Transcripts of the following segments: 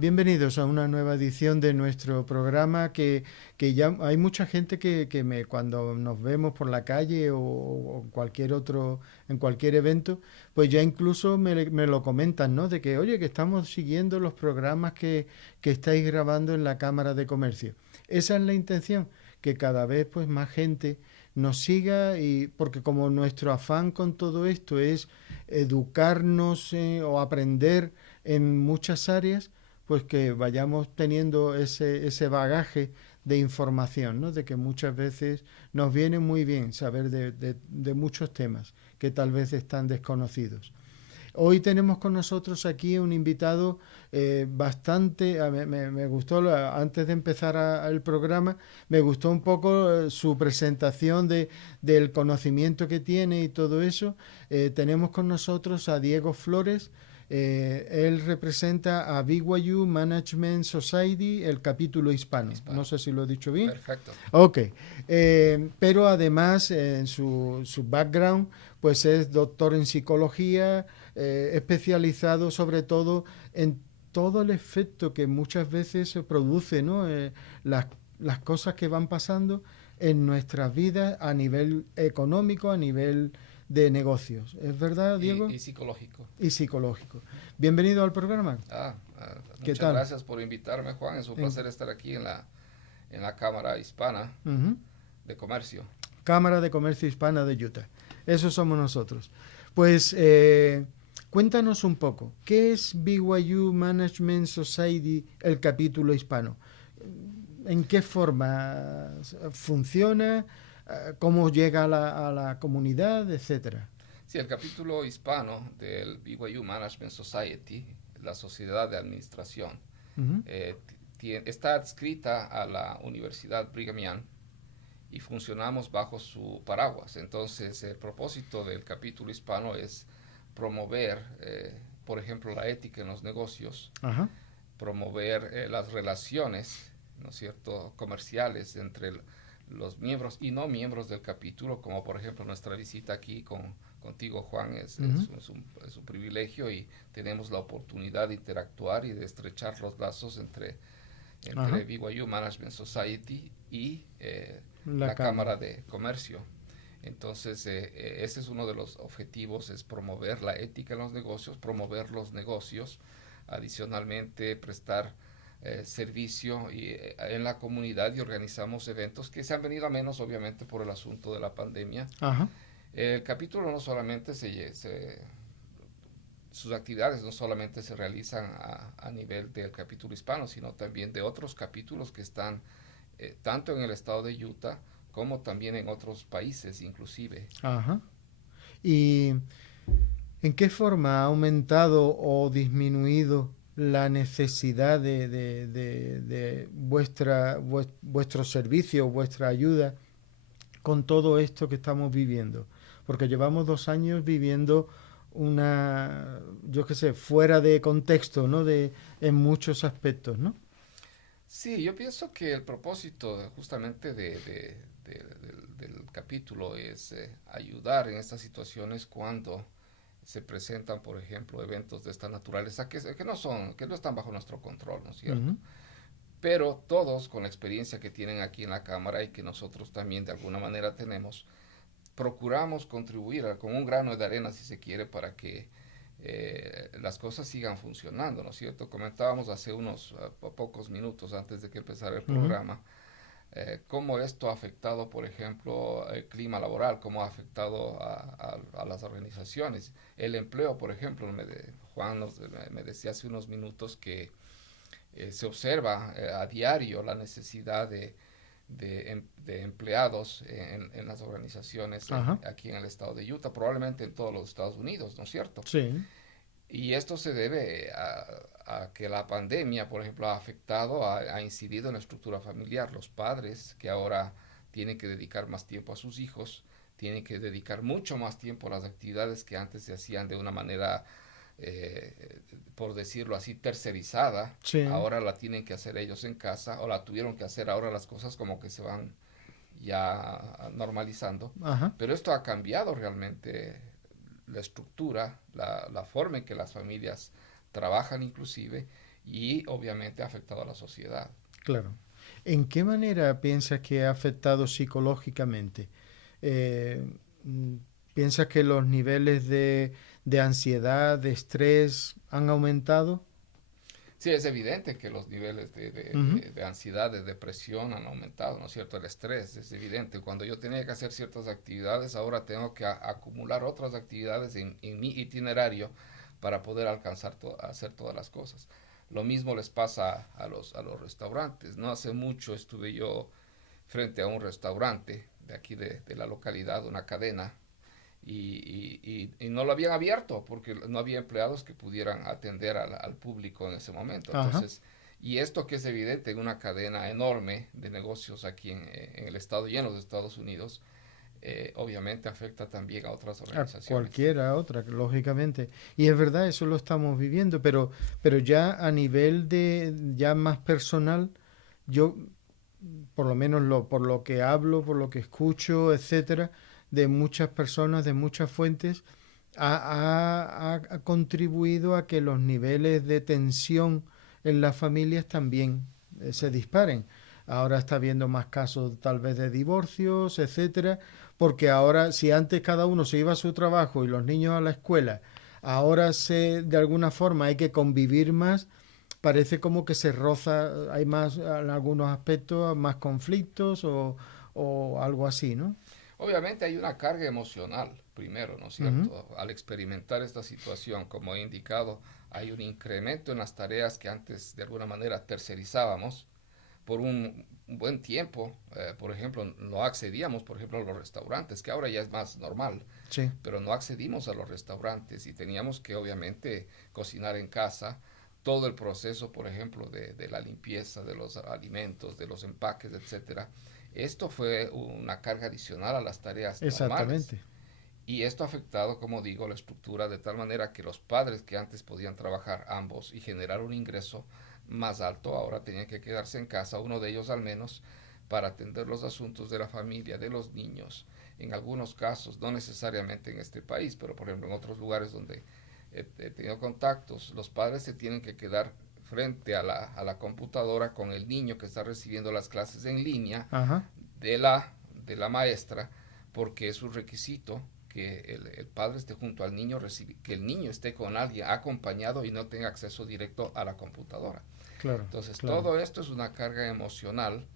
Bienvenidos a una nueva edición de nuestro programa que ya hay mucha gente cuando nos vemos por la calle o en cualquier evento, pues ya incluso me lo comentan, ¿no? De que, oye, que estamos siguiendo los programas que estáis grabando en la Cámara de Comercio. Esa es la intención, que cada vez pues más gente nos siga y porque como nuestro afán con todo esto es educarnos o aprender en muchas áreas, pues que vayamos teniendo ese bagaje de información, ¿no? De que muchas veces nos viene muy bien saber de muchos temas que tal vez están desconocidos. Hoy tenemos con nosotros aquí un invitado bastante, me gustó, antes de empezar el programa, me gustó un poco su presentación del conocimiento que tiene y todo eso. Tenemos con nosotros a Diego Flores. Él representa a BYU Management Society, el capítulo hispano. No sé si lo he dicho bien. Perfecto. Ok. Pero además, en su background, pues es doctor en psicología, especializado sobre todo en todo el efecto que muchas veces se produce, ¿no? Las cosas que van pasando en nuestras vidas a nivel económico, a nivel de negocios. ¿Es verdad, Diego? Y psicológico. Y psicológico. Bienvenido al programa. ¿Qué Muchas tal? gracias por invitarme, Juan. Es un En- placer estar aquí en la Cámara Hispana Ujú. de Comercio. Cámara de Comercio Hispana de Utah. Eso somos nosotros. Pues cuéntanos un poco, ¿qué es BYU Management Society, el capítulo hispano? ¿En qué forma funciona? ¿Cómo llega a la comunidad, etcétera? Sí, el capítulo hispano del BYU Management Society, la Sociedad de Administración, Ujú. está adscrita a la Universidad Brigham Young y funcionamos bajo su paraguas. Entonces, el propósito del capítulo hispano es promover, por ejemplo, la ética en los negocios, Ajá. promover las relaciones, ¿no es cierto?, comerciales entre los miembros y no miembros del capítulo, como por ejemplo nuestra visita aquí contigo, Juan, Ujú. es un privilegio y tenemos la oportunidad de interactuar y de estrechar los lazos Ajá. entre BYU Management Society y La la cámara. Cámara de Comercio. Entonces, ese es uno de los objetivos, es promover la ética en los negocios, promover los negocios, adicionalmente prestar servicio en la comunidad y organizamos eventos que se han venido a menos, obviamente, por el asunto de la pandemia. Ajá. El capítulo no solamente sus actividades no solamente se realizan a nivel del capítulo hispano, sino también de otros capítulos que están tanto en el estado de Utah como también en otros países inclusive. Ajá. ¿Y en qué forma ha aumentado o disminuido la necesidad de vuestro servicio, vuestra ayuda con todo esto que estamos viviendo? Porque llevamos 2 años viviendo yo qué sé, fuera de contexto, ¿no? En muchos aspectos, ¿no? Sí, yo pienso que el propósito justamente del capítulo es ayudar en estas situaciones cuando se presentan, por ejemplo, eventos de esta naturaleza que no están bajo nuestro control, ¿no es cierto? Ujú. Pero todos con la experiencia que tienen aquí en la Cámara y que nosotros también de alguna manera tenemos, procuramos contribuir con un grano de arena, si se quiere, para que las cosas sigan funcionando, ¿no es cierto? Comentábamos hace unos pocos minutos antes de que empezara el Ujú. programa cómo esto ha afectado, por ejemplo, el clima laboral, cómo ha afectado a las organizaciones. El empleo, por ejemplo, Juan me decía hace unos minutos que se observa a diario la necesidad de empleados en las organizaciones Ajá. aquí en el estado de Utah, probablemente en todos los Estados Unidos, ¿no es cierto? Sí. Y esto se debe a que la pandemia, por ejemplo, ha afectado, ha incidido en la estructura familiar. Los padres que ahora tienen que dedicar más tiempo a sus hijos, tienen que dedicar mucho más tiempo a las actividades que antes se hacían de una manera, por decirlo así, tercerizada. Sí. Ahora la tienen que hacer ellos en casa o la tuvieron que hacer ahora las cosas como que se van ya normalizando. Ajá. Pero esto ha cambiado realmente la estructura, la forma en que las familias trabajan inclusive, y obviamente ha afectado a la sociedad. Claro. ¿En qué manera piensas que ha afectado psicológicamente? Eh, mm, ¿Piensas que los niveles de ansiedad, de estrés han aumentado? Sí, es evidente que los niveles Ujú. de ansiedad, de depresión han aumentado, ¿no es cierto? El estrés es evidente. Cuando yo tenía que hacer ciertas actividades, ahora tengo que acumular otras actividades en mi itinerario para poder alcanzar hacer todas las cosas. Lo mismo les pasa a los restaurantes. No hace mucho estuve yo frente a un restaurante de aquí de la localidad, una cadena, y no lo habían abierto porque no había empleados que pudieran atender al público en ese momento. Ajá. Entonces, y esto que es evidente en una cadena enorme de negocios aquí en el estado y en los Estados Unidos, obviamente afecta también a otras A organizaciones. cualquiera otra, lógicamente. Y es verdad, eso lo estamos viviendo, pero ya a nivel de, ya más personal, yo, por lo menos por lo que hablo, por lo que escucho, etcétera, de muchas personas, de muchas fuentes, ha contribuido a que los niveles de tensión en las familias también se disparen. Ahora está habiendo más casos tal vez de divorcios, etcétera, porque ahora si antes cada uno se iba a su trabajo y los niños a la escuela, ahora de alguna forma hay que convivir más, parece como que se roza, hay más en algunos aspectos, más conflictos o algo así, ¿no? Obviamente hay una carga emocional, primero, ¿no es Ujú. cierto? Al experimentar esta situación, como he indicado, hay un incremento en las tareas que antes de alguna manera tercerizábamos por un buen tiempo. Por ejemplo, no accedíamos, por ejemplo, a los restaurantes, que ahora ya es más normal, Sí, pero no accedimos a los restaurantes y teníamos que obviamente cocinar en casa. Todo el proceso, por ejemplo, de la limpieza de los alimentos, de los empaques, etcétera. Esto fue una carga adicional a las tareas normales. exactamente. Y esto ha afectado, como digo, la estructura de tal manera que los padres que antes podían trabajar ambos y generar un ingreso más alto, ahora tenían que quedarse en casa, uno de ellos al menos, para atender los asuntos de la familia, de los niños. En algunos casos, no necesariamente en este país, pero por ejemplo en otros lugares donde he tenido contactos, los padres se tienen que quedar frente a la computadora con el niño que está recibiendo las clases en línea Ajá, de de la maestra, porque es un requisito que el padre esté junto al niño, que el niño esté con alguien acompañado y no tenga acceso directo a la computadora. claro, Entonces, claro. todo esto es una carga emocional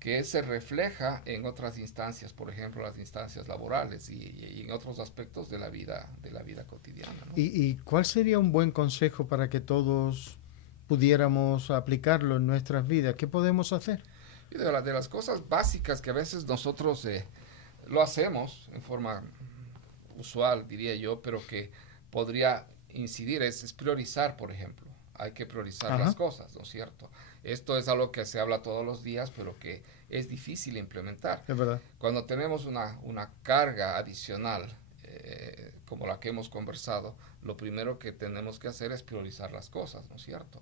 que se refleja en otras instancias, por ejemplo, las instancias laborales y en otros aspectos de la vida cotidiana, ¿no? Y cuál sería un buen consejo para que todos pudiéramos aplicarlo en nuestras vidas? ¿Qué podemos hacer? Y de las cosas básicas que a veces nosotros lo hacemos en forma usual, diría yo, pero que podría incidir es priorizar, por ejemplo. Hay que priorizar las Ajá, cosas, ¿no es cierto? Esto es algo que se habla todos los días, pero que es difícil implementar. es verdad. Cuando tenemos una carga adicional, como la que hemos conversado, lo primero que tenemos que hacer es priorizar las cosas, ¿no es cierto?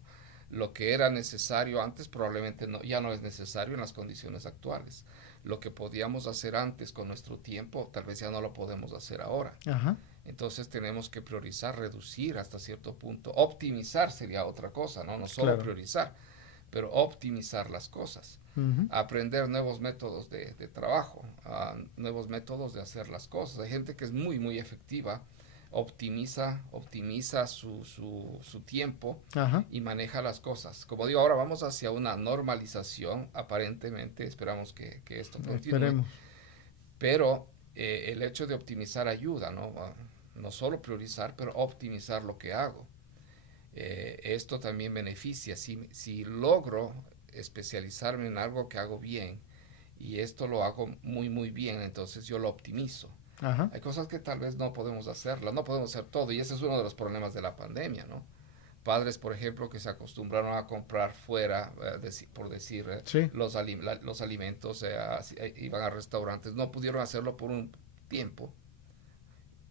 Lo que era necesario antes probablemente ya no es necesario en las condiciones actuales. Lo que podíamos hacer antes con nuestro tiempo, tal vez ya no lo podemos hacer ahora. Ajá, Entonces tenemos que priorizar, reducir hasta cierto punto. Optimizar sería otra cosa, ¿no? No solo claro. priorizar, pero optimizar las cosas. Ujú. Aprender nuevos métodos de trabajo, nuevos métodos de hacer las cosas. Hay gente que es muy efectiva, optimiza su tiempo Ajá, y maneja las cosas. Como digo, ahora vamos hacia una normalización, aparentemente, esperamos que esto continúe, esperemos. pero el hecho de optimizar ayuda, ¿no? No solo priorizar, pero optimizar lo que hago. Esto también beneficia. Si logro especializarme en algo que hago bien y esto lo hago muy bien, entonces yo lo optimizo. Ajá, Hay cosas que tal vez no podemos hacerlas, no podemos hacer todo y ese es uno de los problemas de la pandemia, ¿no? Padres, por ejemplo, que se acostumbraron a comprar fuera, por decir, sí, los alimentos, iban a restaurantes, no pudieron hacerlo por un tiempo,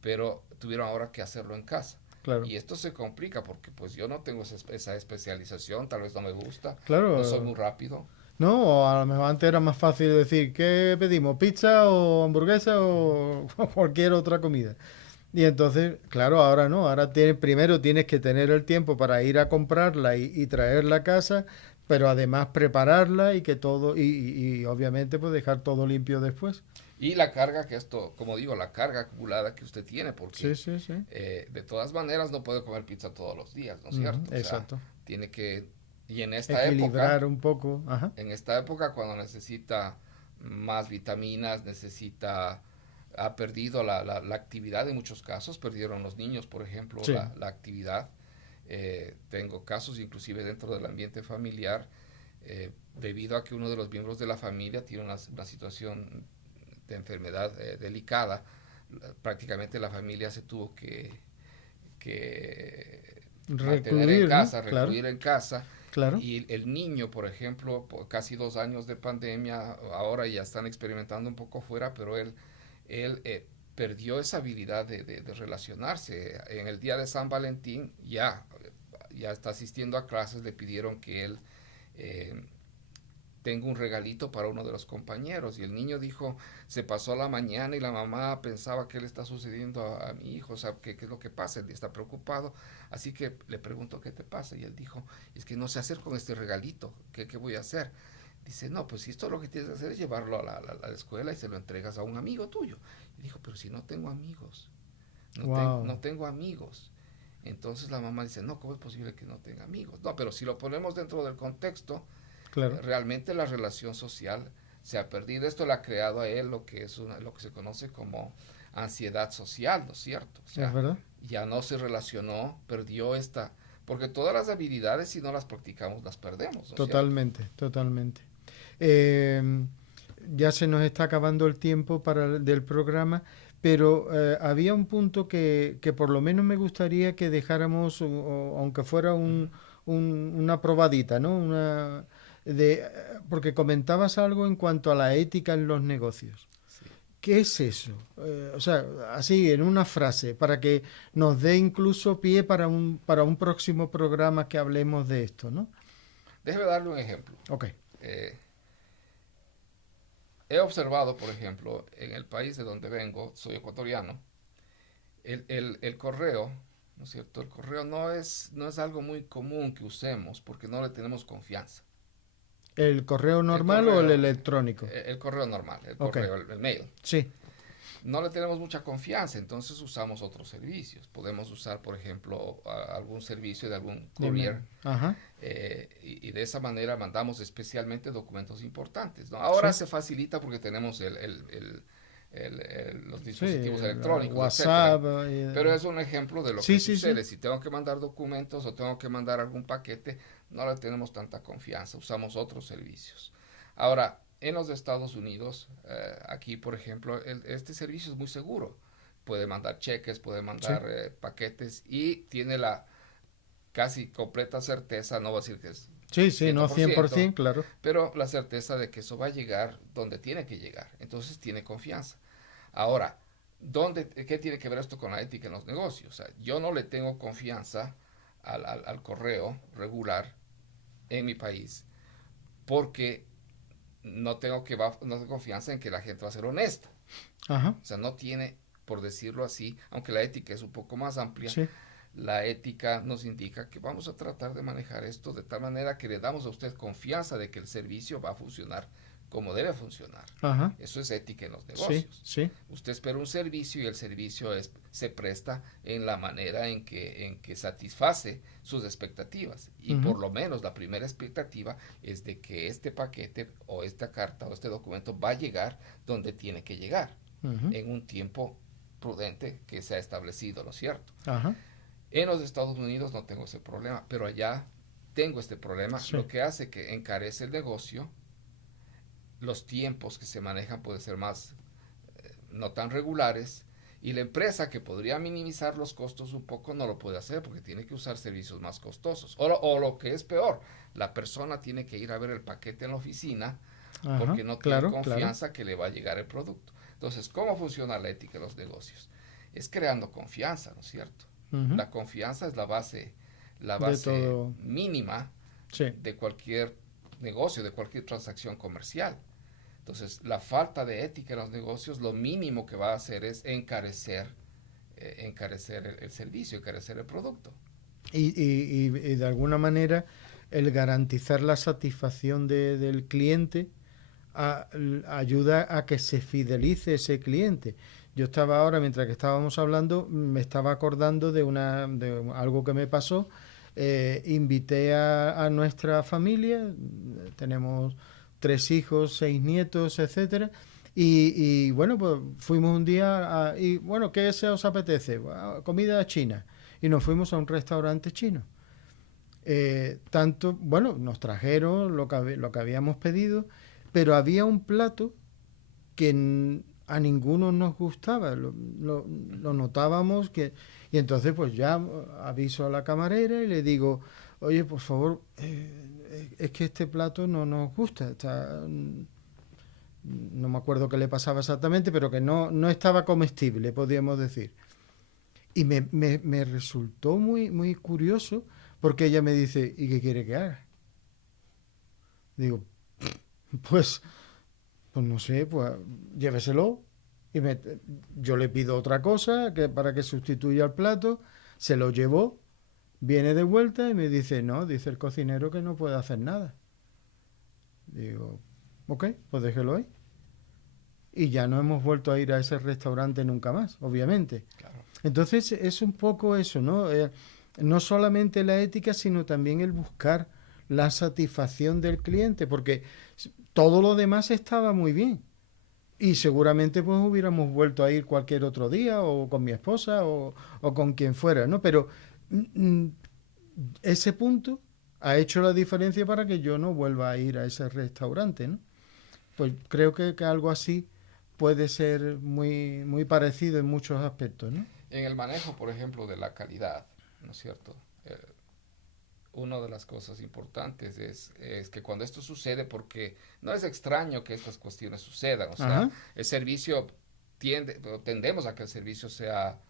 pero tuvieron ahora que hacerlo en casa. claro. Y esto se complica porque pues yo no tengo esa especialización, tal vez no me gusta, no soy Claro, muy rápido. no, a lo mejor antes era más fácil decir, ¿qué pedimos? ¿Pizza o hamburguesa o cualquier otra comida? Y entonces, claro, ahora no, ahora primero tienes que tener el tiempo para ir a comprarla y traerla a casa, pero además prepararla y que todo, y obviamente pues dejar todo limpio después. Y la carga que esto, como digo, la carga acumulada que usted tiene, Sí, porque sí, sí. de todas maneras no puede comer pizza todos los días, ¿no es Ujú, cierto? O sea, exacto. tiene que, y Equilibrar un poco. Ajá. en esta época cuando necesita más vitaminas, necesita, ha perdido la actividad en muchos casos, perdieron los niños, por ejemplo, Sí. la actividad. Tengo casos inclusive dentro del ambiente familiar, debido a que uno de los miembros de la familia tiene una situación de enfermedad delicada, prácticamente la familia se tuvo que mantener en Recluir, ¿no? casa, Claro, recluir en casa. claro. Y el niño, por ejemplo, por casi 2 años de pandemia, ahora ya están experimentando un poco fuera, pero él perdió esa habilidad de relacionarse. En el día de San Valentín ya está asistiendo a clases, le pidieron que él eh, tengo un regalito para uno de los compañeros. Y el niño dijo, se pasó la mañana y la mamá pensaba qué le está sucediendo a mi hijo, o sea, qué es lo que pasa, él está preocupado. Así que le preguntó qué te pasa y él dijo, es que no sé hacer con este regalito, ¿qué voy a hacer? Dice, no, pues si esto lo que tienes que hacer es llevarlo a la escuela y se lo entregas a un amigo tuyo. Y dijo, pero si no tengo amigos, Wow. no tengo amigos. Entonces la mamá dice, no, ¿cómo es posible que no tenga amigos? No, pero si lo ponemos dentro del contexto, Claro. realmente la relación social se ha perdido. Esto le ha creado a él lo que se conoce como ansiedad social, ¿no es cierto? O Es sea, verdad. ya no se relacionó, perdió porque todas las habilidades si no las practicamos las perdemos, ¿no es cierto? Totalmente, totalmente. Eh, ya se nos está acabando el tiempo del programa, pero había un punto que por lo menos me gustaría que dejáramos, aunque fuera Ujú. una probadita, ¿no? Porque comentabas algo en cuanto a la ética en los negocios. Sí. ¿Qué es eso? O sea, así en una frase, para que nos dé incluso pie para un próximo programa que hablemos de esto, ¿no? Déjeme darle un ejemplo. Ok. Eh, He observado, por ejemplo, en el país de donde vengo, soy ecuatoriano, el correo, ¿no es cierto? El correo no es algo muy común que usemos porque no le tenemos confianza. ¿El correo El normal o el correo, electrónico? el correo normal, el Ok, correo, el mail. sí, No le tenemos mucha confianza, entonces usamos otros servicios. Podemos usar, por ejemplo, algún servicio de algún dime. courier, Ajá, y de esa manera mandamos especialmente documentos importantes, ¿no? Ahora sí, se facilita porque tenemos los sí, dispositivos electrónicos, etcétera. WhatsApp. Pero es un ejemplo de lo que Sí, sí, sí, sucede. Si tengo que mandar documentos o tengo que mandar algún paquete, no le tenemos tanta confianza, usamos otros servicios. Ahora, en los Estados Unidos, aquí por ejemplo, este servicio es muy seguro. Puede mandar cheques, puede sí, mandar paquetes y tiene la casi completa certeza, no voy a decir que es sí, sí, ciento no por cien por ciento, ciento, claro. pero la certeza de que eso va a llegar donde tiene que llegar. Entonces tiene confianza. Ahora, ¿qué tiene que ver esto con la ética en los negocios? O sea, yo no le tengo confianza al correo regular en mi país porque no tengo confianza en que la gente va a ser honesta. Ajá, O sea, no tiene, por decirlo así, aunque la ética es un poco más amplia, sí, la ética nos indica que vamos a tratar de manejar esto de tal manera que le damos a usted confianza de que el servicio va a funcionar como debe funcionar. ajá, Eso es ética en los sí, negocios. sí, Usted espera un servicio y el servicio se presta en la manera en que satisface sus expectativas. Y ujú, por lo menos la primera expectativa es de que este paquete o esta carta o este documento va a llegar donde tiene que llegar, ujú, en un tiempo prudente que se ha establecido, ¿no es cierto? ajá, En los Estados Unidos no tengo ese problema, pero allá tengo este problema, sí, lo que hace que encarece el negocio, los tiempos que se manejan pueden ser más no tan regulares, y la empresa que podría minimizar los costos un poco no lo puede hacer porque tiene que usar servicios más costosos. O lo que es peor, la persona tiene que ir a ver el paquete en la oficina ajá, porque no tiene claro, claro. confianza que le va a llegar el producto. Entonces, ¿cómo funciona la ética de los negocios? Es creando confianza, ¿no es cierto? Ujú, La confianza es la de base todo, mínima sí, de cualquier negocio, de cualquier transacción comercial. Entonces, la falta de ética en los negocios, lo mínimo que va a hacer es encarecer encarecer el servicio, encarecer el producto. Y de alguna manera el garantizar la satisfacción del cliente ayuda a que se fidelice ese cliente. Yo estaba ahora, mientras que estábamos hablando, me estaba acordando de algo que me pasó. Invité a nuestra familia, tenemos 3 hijos, 6 nietos, etcétera, y bueno, pues fuimos un día y bueno, ¿qué se os apetece? Comida china. Y nos fuimos a un restaurante chino. Bueno, nos trajeron lo que habíamos pedido, pero había un plato que a ninguno nos gustaba, lo notábamos y entonces pues ya aviso a la camarera y le digo, oye, por favor, es que este plato no nos gusta, no me acuerdo qué le pasaba exactamente, pero que no estaba comestible, podríamos decir. Y me resultó muy, muy curioso porque ella me dice, ¿y qué quiere que haga? Digo, pues no sé, pues lléveselo. Y yo le pido otra cosa para que sustituya el plato, se lo llevó, viene de vuelta y me dice, no, dice el cocinero que no puede hacer nada. Digo, ok, pues déjelo ahí. Y ya no hemos vuelto a ir a ese restaurante nunca más, obviamente. Claro. Entonces es un poco eso, ¿no? No solamente la ética, sino también el buscar la satisfacción del cliente, porque todo lo demás estaba muy bien. Y seguramente pues hubiéramos vuelto a ir cualquier otro día, o con mi esposa, o con quien fuera, ¿no? Pero ese punto ha hecho la diferencia para que yo no vuelva a ir a ese restaurante, ¿no? Pues creo que algo así puede ser muy, muy parecido en muchos aspectos, ¿no? En el manejo, por ejemplo, de la calidad, ¿no es cierto? Una de las cosas importantes es que cuando esto sucede, porque no es extraño que estas cuestiones sucedan, o sea, el servicio tendemos a que el servicio sea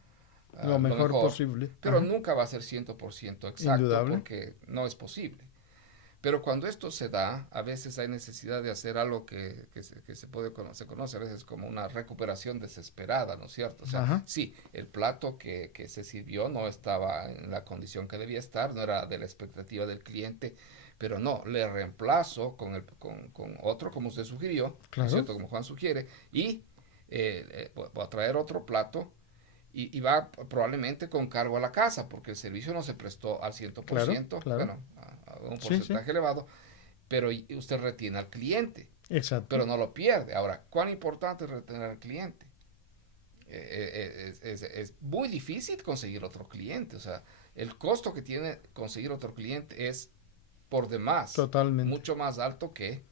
lo mejor posible, pero nunca va a ser 100% exacto. Indudable. Porque no es posible. Pero cuando esto se da, a veces hay necesidad de hacer algo que se conoce a veces como una recuperación desesperada, ¿no es cierto? O sea, sí, el plato que se sirvió no estaba en la condición que debía estar, no era de la expectativa del cliente, pero no, le reemplazo con otro, como usted sugirió, claro. ¿No es cierto? Como Juan sugiere, y voy a traer otro plato y va probablemente con cargo a la casa, porque el servicio no se prestó al 100%, claro. Bueno, un porcentaje elevado, pero usted retiene al cliente. Exacto. Pero no lo pierde. Ahora, ¿cuán importante es retener al cliente? Es muy difícil conseguir otro cliente. O sea, el costo que tiene conseguir otro cliente es por demás totalmente mucho más alto que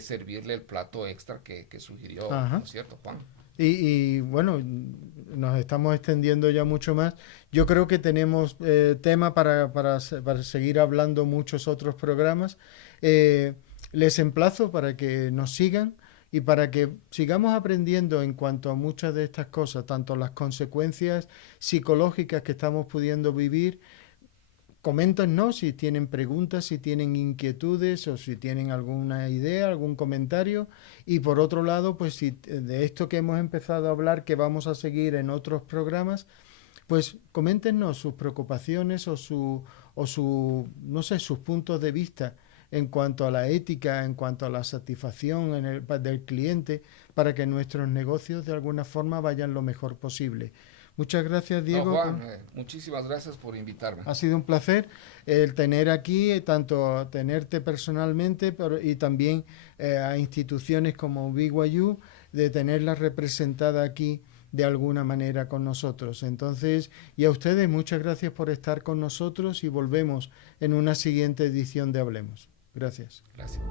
servirle el plato extra que sugirió, ¿no es cierto, Juan? Y bueno, nos estamos extendiendo ya mucho más. Yo creo que tenemos tema para seguir hablando muchos otros programas. Les emplazo para que nos sigan y para que sigamos aprendiendo en cuanto a muchas de estas cosas, tanto las consecuencias psicológicas que estamos pudiendo vivir. Coméntanos si tienen preguntas, si tienen inquietudes o si tienen alguna idea, algún comentario. Y por otro lado, pues si de esto que hemos empezado a hablar, que vamos a seguir en otros programas, pues coméntenos sus preocupaciones o su no sé, sus puntos de vista en cuanto a la ética, en cuanto a la satisfacción del cliente, para que nuestros negocios de alguna forma vayan lo mejor posible. Muchas gracias, Diego. No, Juan, muchísimas gracias por invitarme. Ha sido un placer el tener aquí, tanto tenerte personalmente y también a instituciones como BYU, de tenerla representada aquí de alguna manera con nosotros. Entonces, y a ustedes, muchas gracias por estar con nosotros y volvemos en una siguiente edición de Hablemos. Gracias. Gracias.